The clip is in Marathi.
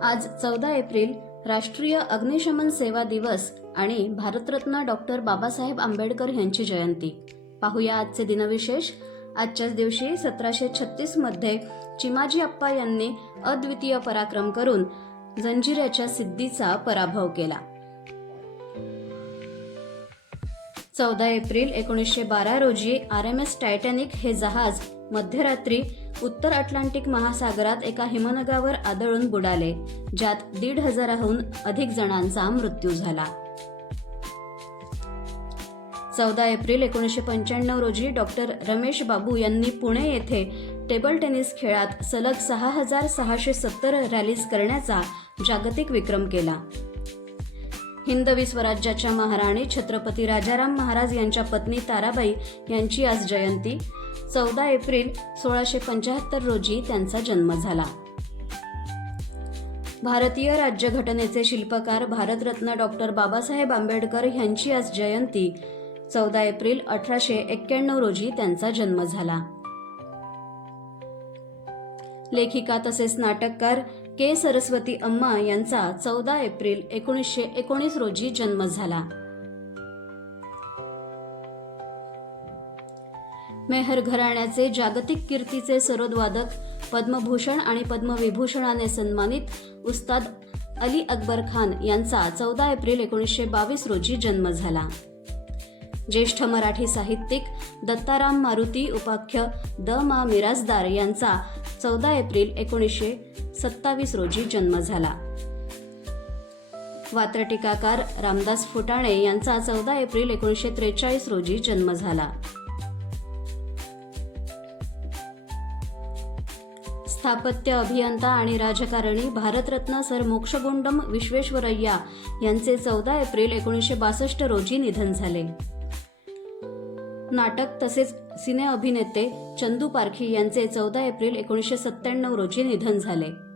आज 14 एप्रिल राष्ट्रीय अग्निशमन सेवा दिवस आणि भारतरत्न डॉक्टर बाबासाहेब आंबेडकर यांची जयंती. पाहूया आजचे दिनविशेष. आजच्याच दिवशी 1736 मध्ये चिमाजी अप्पा यांनी अद्वितीय पराक्रम करून जंजिऱ्याच्या सिद्धीचा पराभव केला. 14 एप्रिल 1912 रोजी RMS टायटॅनिक हे जहाज मध्यरात्री उत्तर अटलांटिक महासागरात एका हिमनगावर आदळून बुडाले, ज्यात 1,500हून अधिक जणांचा मृत्यू झाला. 14 एप्रिल 1995 रोजी डॉक्टर रमेश बाबू यांनी पुणे येथे टेबल टेनिस खेळात सलग 6,670 रॅलीज करण्याचा जागतिक विक्रम केला. हिंदवी स्वराज्याच्या महाराणी छत्रपती राजाराम महाराज यांच्या पत्नी ताराबाई यांची आज जयंती. 14 एप्रिल 1675 रोजी त्यांचा जन्म झाला. भारतीय राज्यघटनेचे शिल्पकार भारतरत्न डॉक्टर बाबासाहेब आंबेडकर यांची आज जयंती. 14 एप्रिल 1891 रोजी त्यांचा जन्म झाला. लेखिका तसेच नाटककार के. सरस्वती अम्मा यांचा 14 एप्रिल 1919 रोजी जन्म झाला. मेहर घराण्याचे जागतिक कीर्तीचे सरोदवादक, पद्मभूषण आणि पद्मविभूषणाने सन्मानित उस्ताद अली अकबर खान यांचा 14 एप्रिल 1922 रोजी जन्म झाला. ज्येष्ठ मराठी साहित्यिक दत्ताराम मारुती उपाख्य द. मा. मिरासदार यांचा 14 एप्रिल 1927 रोजी जन्म झाला. वात्रटिकाकार रामदास फुटाणे यांचा 14 एप्रिल 1943 रोजी जन्म झाला. स्थापत्य अभियंता आणि राजकारणी भारतरत्न सर मोक्षगुंडम विश्वेश्वरय्या यांचे 14 एप्रिल 1962 रोजी निधन झाले. नाटक तसेच सिने अभिनेते चंदू पारखी यांचे 14 एप्रिल 1997 रोजी निधन झाले.